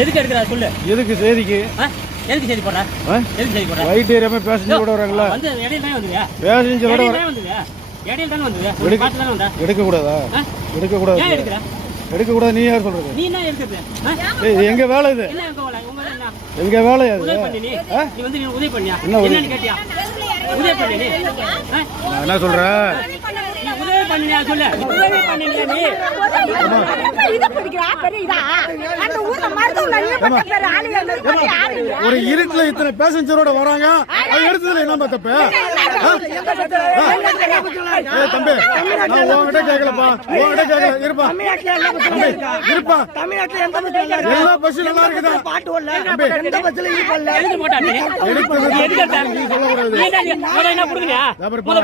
எதுக்கு எடுக்கிறா சொல்லு. எதுக்கு செய்திக்கு? எதுக்கு செய்தி போடுற? எதுக்கு செய்தி போடுற? ரைட் ஏரியாம பேசஞ்சரோட வராங்களா? வந்து இடையில தானே வந்துங்க. பேசஞ்சரோட வந்துங்க. இடையில தானே வந்துங்க. பார்த்து தானே வந்தா. எடுக்க கூடாதா? எடுக்க கூடாது. ஏன் எடுக்கற? எடுக்க கூடாது. நீ யார் சொல்றது? நீ என்ன எடுக்கிறது? ஏய் எங்க வேலை இது? என்ன எங்க வேலை? உங்க வேலை என்ன? எங்க வேலை அது? உதவி பண்ணி நீ வந்து நீ உதவி பண்ணியா? என்னன்னு கேட்டியா? உதவி பண்ணி நீ. நான் என்ன சொல்றேன்? நீ உதவி பண்ணியா சொல்லு. உதவி பண்ணியா நீ? இது பிடிக்கிறா பெரிய இதா. அந்த ஊர்ல மருத்துவமனை நிலப்பட்ட பேர் ஆளுங்க வந்து யாரு? ஒரு இருட்டுல இத்தனை பேசஞ்சரோட வராங்க. அது எடுத்ததுல என்ன தப்பு? ஏய் தம்பி, நான் உன்கிட்ட கேட்கலப்பா. உன்கிட்ட கேட்கல. இருப்பா. இருப்பா. தமிழ்நாட்டுல எந்த பஸ்ல எல்லா பஸ்ஸும் நல்லா இருக்குதா? பாட்டு ஓடல எந்த பஸ்ல ஈப்பல்ல எழுதி போட்டா நீ. எடுத்தது நீ சொல்லக்கூடாது. நீ என்ன புடுங்கயா?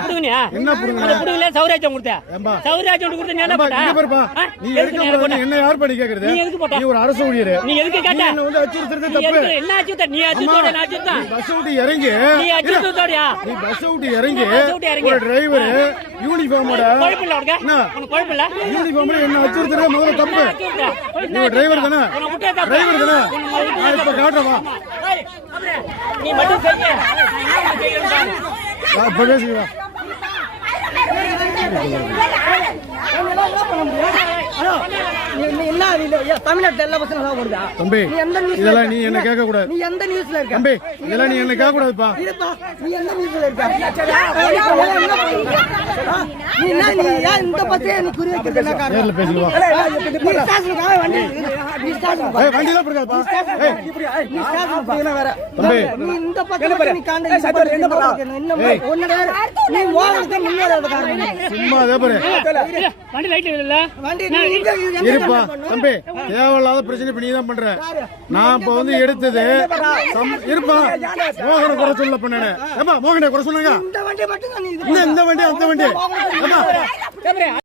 புடுங்கயா? என்ன புடுங்க? புடுங்கல சௌராஜ்யம் கொடுத்த. ஏம்பா சௌராஜ்யம் கொடுத்த நீ என்ன ஏம்பா, போட்ட? இங்க பாருப்பா. நீ எடுக்க கூடாது. என்ன யார் பண்ணி கேக்குறது? நீ எதுக்கு போட்ட? நீ ஒரு அரசு ஊழியர். நீ எதுக்கு நீ கேட்ட? என்ன வந்து அச்சுறுத்துறது நீ தப்பு. எதுக்கு என்ன அச்சுறுத்த? நீ அச்சுறுத்தோட நான் அச்சுறுத்தா. பஸ் விட்டு இறங்கி நீ அச்சுறுத்தோடயா? நீ பஸ் விட்டு இறங்கி விட்டு இறங்கி. ஒரு டிரைவர் யூனிஃபார்மோட குழப்பம் இல்ல உனக்கு? என்ன உனக்கு குழப்பம் இல்ல? யூனிஃபார்ம்ல என்ன அச்சுறுத்துறது முதல்ல தப்பு. நீ ஒரு டிரைவர் தானே? டிரைவர் தானே? நான் இப்ப காட்டுறவா? நீ மட்டும் செய்ய. இப்ப பேசுவா. என்ன தமிழ்நாட்டுல எல்லா பஸ்ஸும் நல்லா ஓடுதா? தம்பி நீ எந்த நியூஸ்ல இதெல்லாம் நீ என்ன கேட்க கூடாது. நீ எந்த நியூஸ்ல இருக்க? தம்பி இதெல்லாம் நீ என்ன கேட்க கூடாதுப்பா. இருப்பா நீ எந்த நியூஸ்ல இருக்க? நீ என்ன நீ ஏன் இந்த பஸ்ஸே நீ குறி வைக்கிறது என்ன காரணம்? நேர்ல பேசிடுவா. நீ ஸ்டேஷனுக்கு வண்டி நீ ஸ்டேஷனுக்கு ஏய் வண்டி தான் பிடிக்காதுப்பா. ஏய் நீ ஸ்டேஷனுக்கு போனா வேற தம்பி நீ இந்த பஸ்ஸே நீ காண்ட என்ன பண்ணலாம்? என்ன ஒண்ணு நீ ஓடுறதுக்கு முன்னேறாத காரணம் சும்மா அதே பாரு. வண்டி ரைட்ல இல்ல. வண்டி நீ இங்க இருப்பா தம்பி தேவையில்லாத பிரச்சனை இப்ப நீ தான் பண்ற. நான் இப்ப வந்து எடுத்தது இருப்பா மோகனை குறை சொல்ல பண்ணேன். ஏமா மோகனை குறை சொன்னாங்க. இந்த வண்டி மட்டும் தான் நீ இந்த வண்டி அந்த வண்டி.